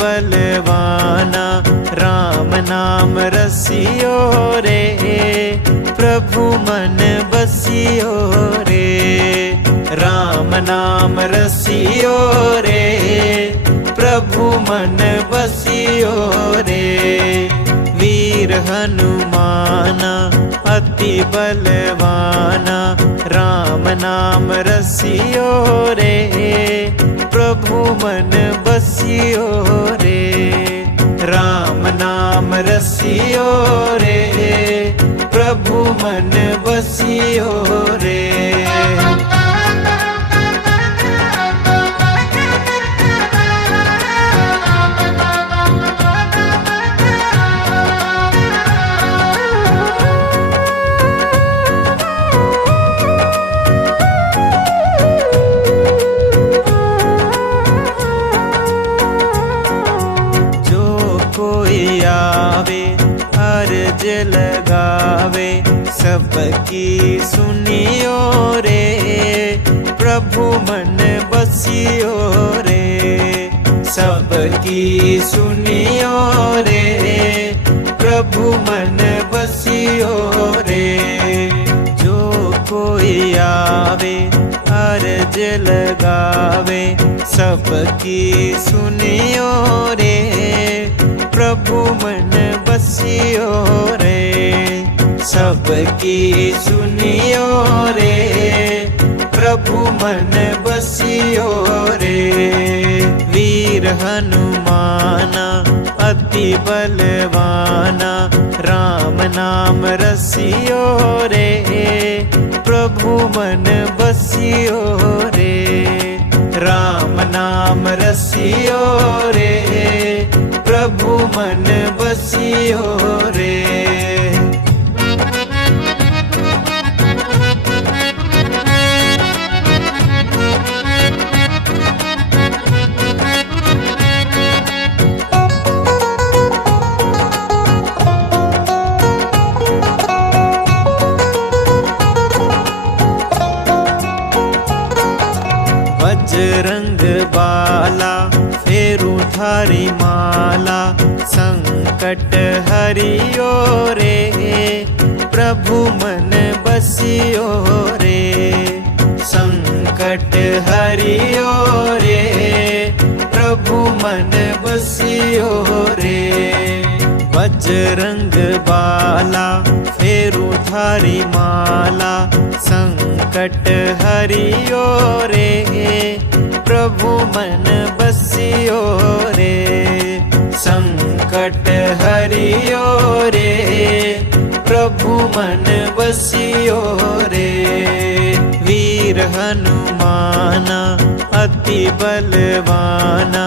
बलवाना राम नाम रसियो रे, प्रभु मन बसियो रे। राम नाम रसियो रे, प्रभु मन बसियो रे। वीर हनुमाना अति बलवाना राम नाम रसियो रे, प्रभु मन बसियो रे। राम नाम रसियो रे, प्रभु मन बसियो रे। अर्ज लगावे सबकी सुनियो रे, प्रभु मन बसियो रे। सबकी सुनियो रे, प्रभु मन बसियो रे। जो कोई आवे अर्ज लगावे सबकी सुनियो रे, प्रभु मन बसियो रे। सबकी सुनियो रे, प्रभु मन बसियो रे। वीर हनुमाना अति बलवाना राम नाम रसियो रे, प्रभु मन बसियो रे। राम नाम रसियो रे, प्रभु मन बसियो रे। बजरंग बाला फेरू थारी माला, संकट हरियो रे, प्रभु मन बसियो रे। संकट हरियो रे, प्रभु मन बसियो रे। बजरंग बाला फेरू थारी माला, संकट हरियो रे, प्रभु मन बसियो रे। संकट हरियो रे, प्रभु मन बसियो रे। वीर हनुमाना अति बलवाना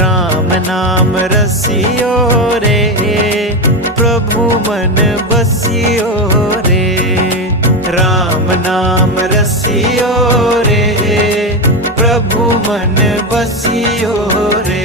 राम नाम रसियो रे, प्रभु मन बसियो रे। राम नाम रसियो रे, प्रभु मन बसियो रे।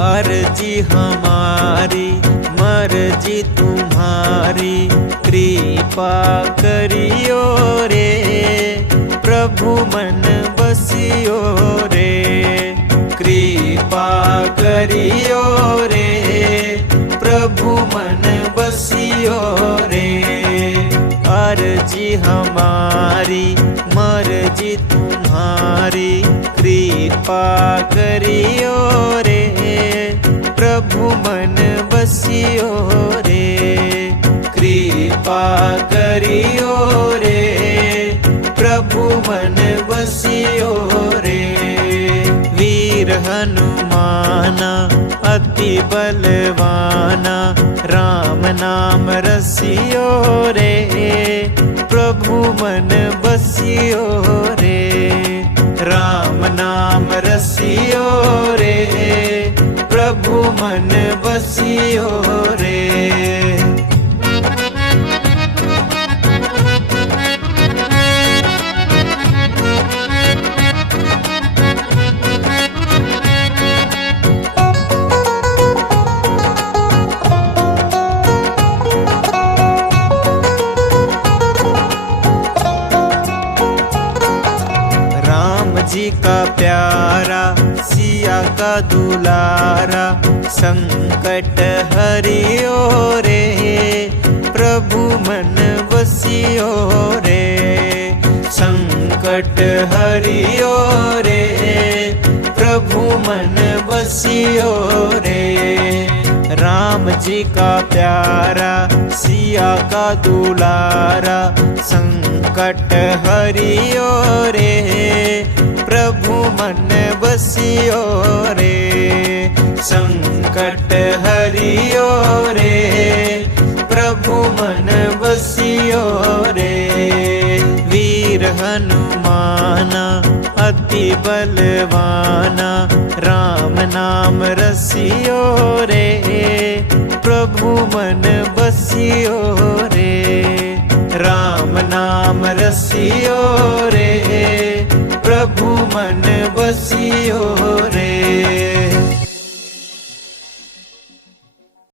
अर्जी हमारी मर्जी तुम्हारी, कृपा करियो रे, प्रभु मन बसियो रे। कृपा करियो रे, प्रभु मन बसियो रे। अर्जी हमारी मर्जी तुम्हारी, कृपा करियो रे, प्रभु मन बसियो रे। कृपा करियो रे, प्रभु मन बसियो रे। वीर हनुमाना अति बलवाना राम नाम रसियो रे, प्रभु मन बसियो रे। राम नाम रसियो रे, प्रभु मन बसियो रे। जी का प्यारा सिया का दुलारा संकट हरियो रे प्रभु मन बसियो रे संकट हरियो रे प्रभु मन बसियो रे राम जी का प्यारा सिया का दुलारा संकट हरियो रे प्रभु मन बसियो रे संकट हरियो रे प्रभु मन बसियो रे वीर हनुमाना अति बलवाना राम नाम रसियो रे प्रभु मन बसियो रे राम नाम रसियो रे प्रभु मन बसियो रे